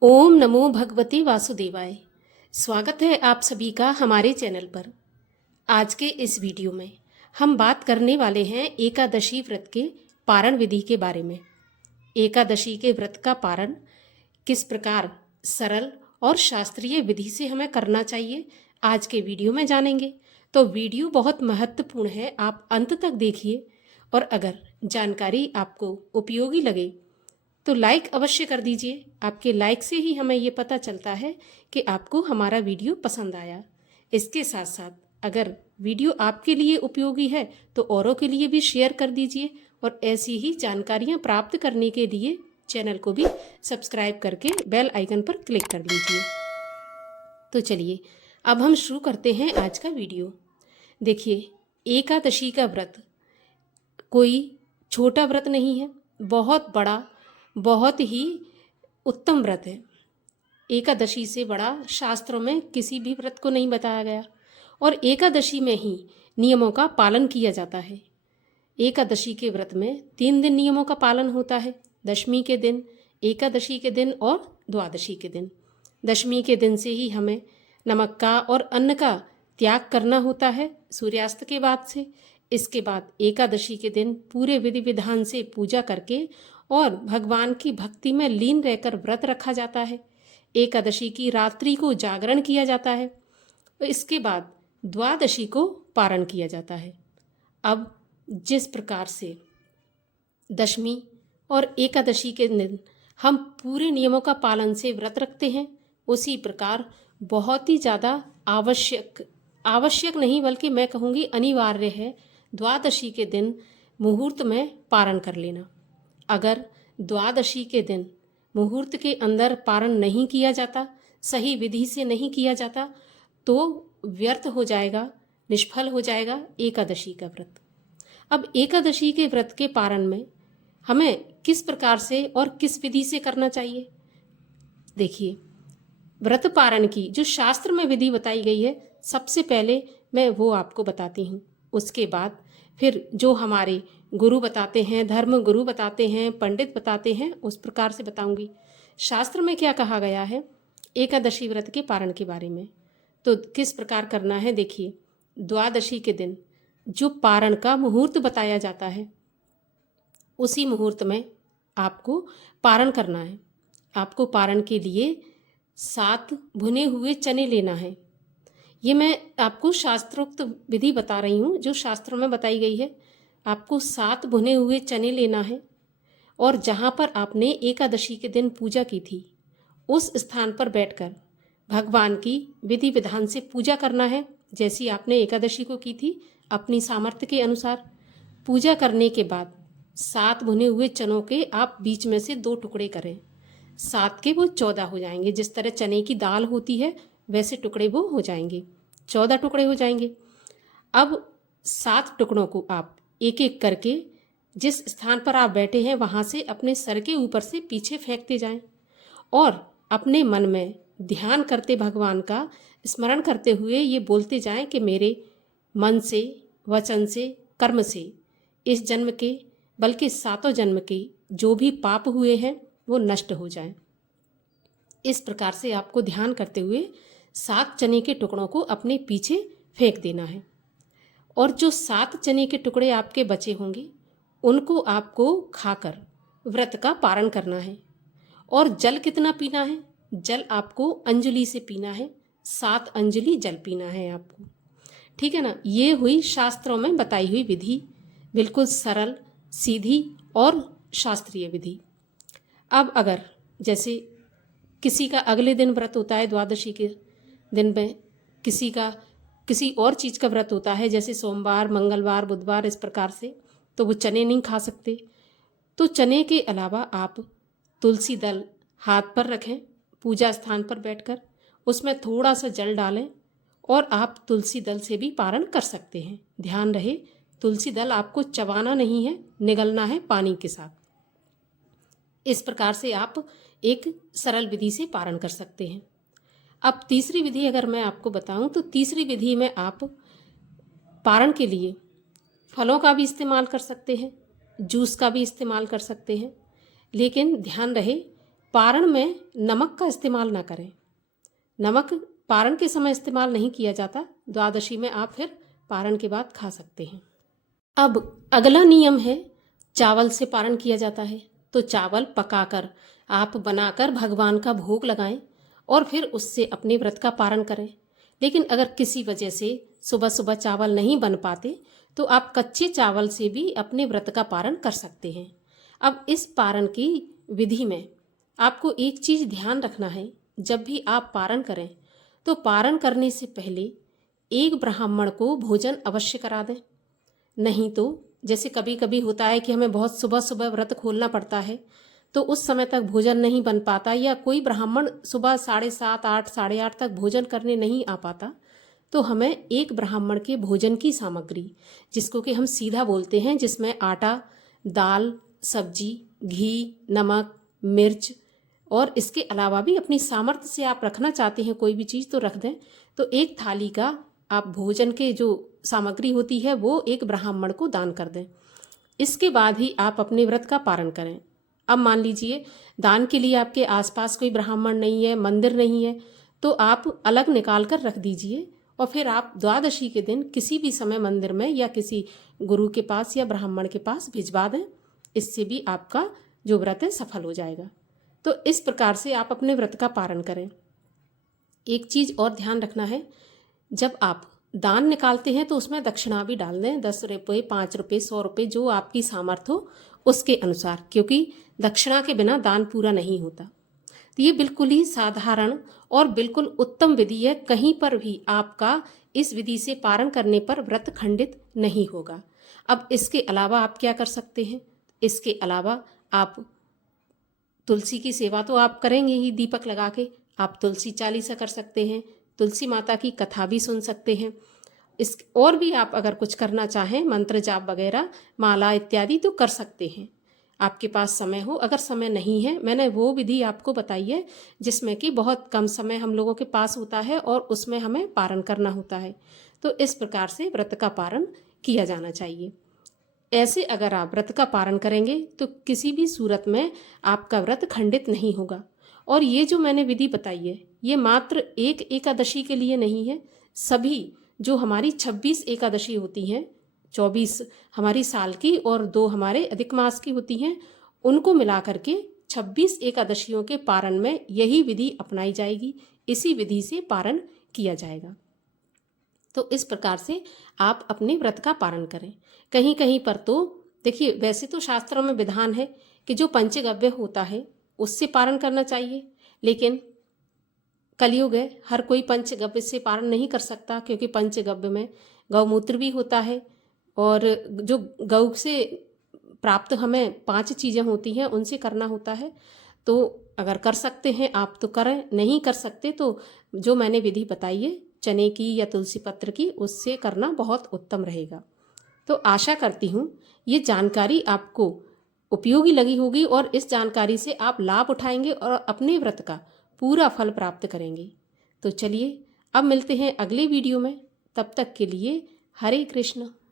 ओम नमो भगवते वासुदेवाय। स्वागत है आप सभी का हमारे चैनल पर। आज के इस वीडियो में हम बात करने वाले हैं एकादशी व्रत के पारण विधि के बारे में। एकादशी के व्रत का पारण किस प्रकार सरल और शास्त्रीय विधि से हमें करना चाहिए, आज के वीडियो में जानेंगे। तो वीडियो बहुत महत्वपूर्ण है, आप अंत तक देखिए और अगर जानकारी आपको उपयोगी लगे तो लाइक अवश्य कर दीजिए। आपके लाइक से ही हमें ये पता चलता है कि आपको हमारा वीडियो पसंद आया। इसके साथ साथ अगर वीडियो आपके लिए उपयोगी है तो औरों के लिए भी शेयर कर दीजिए और ऐसी ही जानकारियां प्राप्त करने के लिए चैनल को भी सब्सक्राइब करके बेल आइकन पर क्लिक कर लीजिए। तो चलिए अब हम शुरू करते हैं आज का वीडियो। देखिए, एकादशी का व्रत कोई छोटा व्रत नहीं है, बहुत बड़ा, बहुत ही उत्तम व्रत है। एकादशी से बड़ा शास्त्रों में किसी भी व्रत को नहीं बताया गया और एकादशी में ही नियमों का पालन किया जाता है। एकादशी के व्रत में 3 दिन नियमों का पालन होता है, दशमी के दिन, एकादशी के दिन और द्वादशी के दिन। दशमी के दिन से ही हमें नमक का और अन्न का त्याग करना होता है सूर्यास्त के बाद से। इसके बाद एकादशी के दिन पूरे विधि विधान से पूजा करके और भगवान की भक्ति में लीन रहकर व्रत रखा जाता है। एकादशी की रात्रि को जागरण किया जाता है। इसके बाद द्वादशी को पारण किया जाता है। अब जिस प्रकार से दशमी और एकादशी के दिन हम पूरे नियमों का पालन से व्रत रखते हैं, उसी प्रकार बहुत ही ज़्यादा आवश्यक नहीं बल्कि मैं कहूँगी अनिवार्य है द्वादशी के दिन मुहूर्त में पारण कर लेना। अगर द्वादशी के दिन मुहूर्त के अंदर पारण नहीं किया जाता, सही विधि से नहीं किया जाता, तो व्यर्थ हो जाएगा, निष्फल हो जाएगा एकादशी का व्रत। अब एकादशी के व्रत के पारण में हमें किस प्रकार से और किस विधि से करना चाहिए? देखिए, व्रत पारण की जो शास्त्र में विधि बताई गई है, सबसे पहले मैं वो आपको बताती हूँ। उसके बाद फिर जो हमारे गुरु बताते हैं, धर्म गुरु बताते हैं, पंडित बताते हैं, उस प्रकार से बताऊंगी। शास्त्र में क्या कहा गया है एकादशी व्रत के पारण के बारे में, तो किस प्रकार करना है देखिए। द्वादशी के दिन जो पारण का मुहूर्त बताया जाता है, उसी मुहूर्त में आपको पारण करना है। आपको पारण के लिए 7 भुने हुए चने लेना है। ये मैं आपको शास्त्रोक्त विधि बता रही हूँ, जो शास्त्रों में बताई गई है। आपको 7 भुने हुए चने लेना है और जहाँ पर आपने एकादशी के दिन पूजा की थी, उस स्थान पर बैठकर भगवान की विधि विधान से पूजा करना है, जैसी आपने एकादशी को की थी, अपनी सामर्थ्य के अनुसार। पूजा करने के बाद 7 भुने हुए चनों के आप बीच में से 2 टुकड़े करें। 7 के वो 14 हो जाएंगे। जिस तरह चने की दाल होती है वैसे टुकड़े वो हो जाएंगे, 14 टुकड़े हो जाएंगे। अब 7 टुकड़ों को आप एक एक करके जिस स्थान पर आप बैठे हैं वहाँ से अपने सर के ऊपर से पीछे फेंकते जाएं और अपने मन में ध्यान करते, भगवान का स्मरण करते हुए ये बोलते जाएं कि मेरे मन से, वचन से, कर्म से इस जन्म के बल्कि 7 जन्म के जो भी पाप हुए हैं वो नष्ट हो जाएं। इस प्रकार से आपको ध्यान करते हुए 7 चने के टुकड़ों को अपने पीछे फेंक देना है और जो 7 चने के टुकड़े आपके बचे होंगे उनको आपको खाकर व्रत का पारण करना है। और जल कितना पीना है? जल आपको अंजलि से पीना है, 7 अंजलि जल पीना है आपको, ठीक है ना। ये हुई शास्त्रों में बताई हुई विधि, बिल्कुल सरल, सीधी और शास्त्रीय विधि। अब अगर जैसे किसी का अगले दिन व्रत होता है, द्वादशी के दिन में किसी का किसी और चीज़ का व्रत होता है, जैसे सोमवार, मंगलवार, बुधवार, इस प्रकार से, तो वो चने नहीं खा सकते। तो चने के अलावा आप तुलसी दल हाथ पर रखें, पूजा स्थान पर बैठकर उसमें थोड़ा सा जल डालें और आप तुलसी दल से भी पारण कर सकते हैं। ध्यान रहे, तुलसी दल आपको चबाना नहीं है, निगलना है पानी के साथ। इस प्रकार से आप एक सरल विधि से पारण कर सकते हैं। अब तीसरी विधि अगर मैं आपको बताऊं, तो तीसरी विधि में आप पारण के लिए फलों का भी इस्तेमाल कर सकते हैं, जूस का भी इस्तेमाल कर सकते हैं, लेकिन ध्यान रहे पारण में नमक का इस्तेमाल ना करें। नमक पारण के समय इस्तेमाल नहीं किया जाता। द्वादशी में आप फिर पारण के बाद खा सकते हैं। अब अगला नियम है, चावल से पारण किया जाता है। तो चावल पकाकर आप बनाकर भगवान का भोग लगाएं और फिर उससे अपने व्रत का पारण करें। लेकिन अगर किसी वजह से सुबह सुबह चावल नहीं बन पाते तो आप कच्चे चावल से भी अपने व्रत का पारण कर सकते हैं। अब इस पारण की विधि में आपको एक चीज़ ध्यान रखना है, जब भी आप पारण करें तो पारण करने से पहले एक ब्राह्मण को भोजन अवश्य करा दें। नहीं तो जैसे कभी कभी होता है कि हमें बहुत सुबह सुबह व्रत खोलना पड़ता है तो उस समय तक भोजन नहीं बन पाता, या कोई ब्राह्मण सुबह 7:30 8 8:30 तक भोजन करने नहीं आ पाता, तो हमें एक ब्राह्मण के भोजन की सामग्री, जिसको कि हम सीधा बोलते हैं, जिसमें आटा, दाल, सब्जी, घी, नमक, मिर्च और इसके अलावा भी अपनी सामर्थ्य से आप रखना चाहते हैं कोई भी चीज़ तो रख दें। तो एक थाली का आप भोजन के जो सामग्री होती है वो एक ब्राह्मण को दान कर दें। इसके बाद ही आप अपने व्रत का पारण करें। अब मान लीजिए दान के लिए आपके आसपास कोई ब्राह्मण नहीं है, मंदिर नहीं है, तो आप अलग निकाल कर रख दीजिए और फिर आप द्वादशी के दिन किसी भी समय मंदिर में या किसी गुरु के पास या ब्राह्मण के पास भिजवा दें। इससे भी आपका जो व्रत है सफल हो जाएगा। तो इस प्रकार से आप अपने व्रत का पारण करें। एक चीज़ और ध्यान रखना है, जब आप दान निकालते हैं तो उसमें दक्षिणा भी डाल दें, 10 रुपये, 5 रुपये, 100 रुपये, जो आपकी सामर्थ्य हो उसके अनुसार, क्योंकि दक्षिणा के बिना दान पूरा नहीं होता। तो ये बिल्कुल ही साधारण और बिल्कुल उत्तम विधि है। कहीं पर भी आपका इस विधि से पारण करने पर व्रत खंडित नहीं होगा। अब इसके अलावा आप क्या कर सकते हैं? इसके अलावा आप तुलसी की सेवा तो आप करेंगे ही, दीपक लगा के आप तुलसी चालीसा कर सकते हैं, तुलसी माता की कथा भी सुन सकते हैं। इस और भी आप अगर कुछ करना चाहें, मंत्र जाप वगैरह, माला इत्यादि, तो कर सकते हैं आपके पास समय हो। अगर समय नहीं है, मैंने वो विधि आपको बताई है जिसमें कि बहुत कम समय हम लोगों के पास होता है और उसमें हमें पारण करना होता है। तो इस प्रकार से व्रत का पारण किया जाना चाहिए। ऐसे अगर आप व्रत का पारण करेंगे तो किसी भी सूरत में आपका व्रत खंडित नहीं होगा। और ये जो मैंने विधि बताई है ये मात्र एक एकादशी के लिए नहीं है, सभी जो हमारी 26 एकादशी होती हैं, 24 हमारी साल की और 2 हमारे अधिक मास की होती हैं, उनको मिला करके 26 एकादशियों के पारण में यही विधि अपनाई जाएगी। इसी विधि से पारण किया जाएगा। तो इस प्रकार से आप अपने व्रत का पारण करें। कहीं कहीं पर तो देखिए, वैसे तो शास्त्रों में विधान है कि जो पंचगव्य होता है उससे पारण करना चाहिए, लेकिन कलयुग है, हर कोई पंचगव्य से पारण नहीं कर सकता, क्योंकि पंचगव्य में गौमूत्र भी होता है और जो गौ से प्राप्त हमें 5 चीज़ें होती हैं उनसे करना होता है। तो अगर कर सकते हैं आप तो करें, नहीं कर सकते तो जो मैंने विधि बताई है चने की या तुलसी पत्र की, उससे करना बहुत उत्तम रहेगा। तो आशा करती हूँ ये जानकारी आपको उपयोगी लगी होगी और इस जानकारी से आप लाभ उठाएंगे और अपने व्रत का पूरा फल प्राप्त करेंगे। तो चलिए अब मिलते हैं अगले वीडियो में, तब तक के लिए हरे कृष्ण।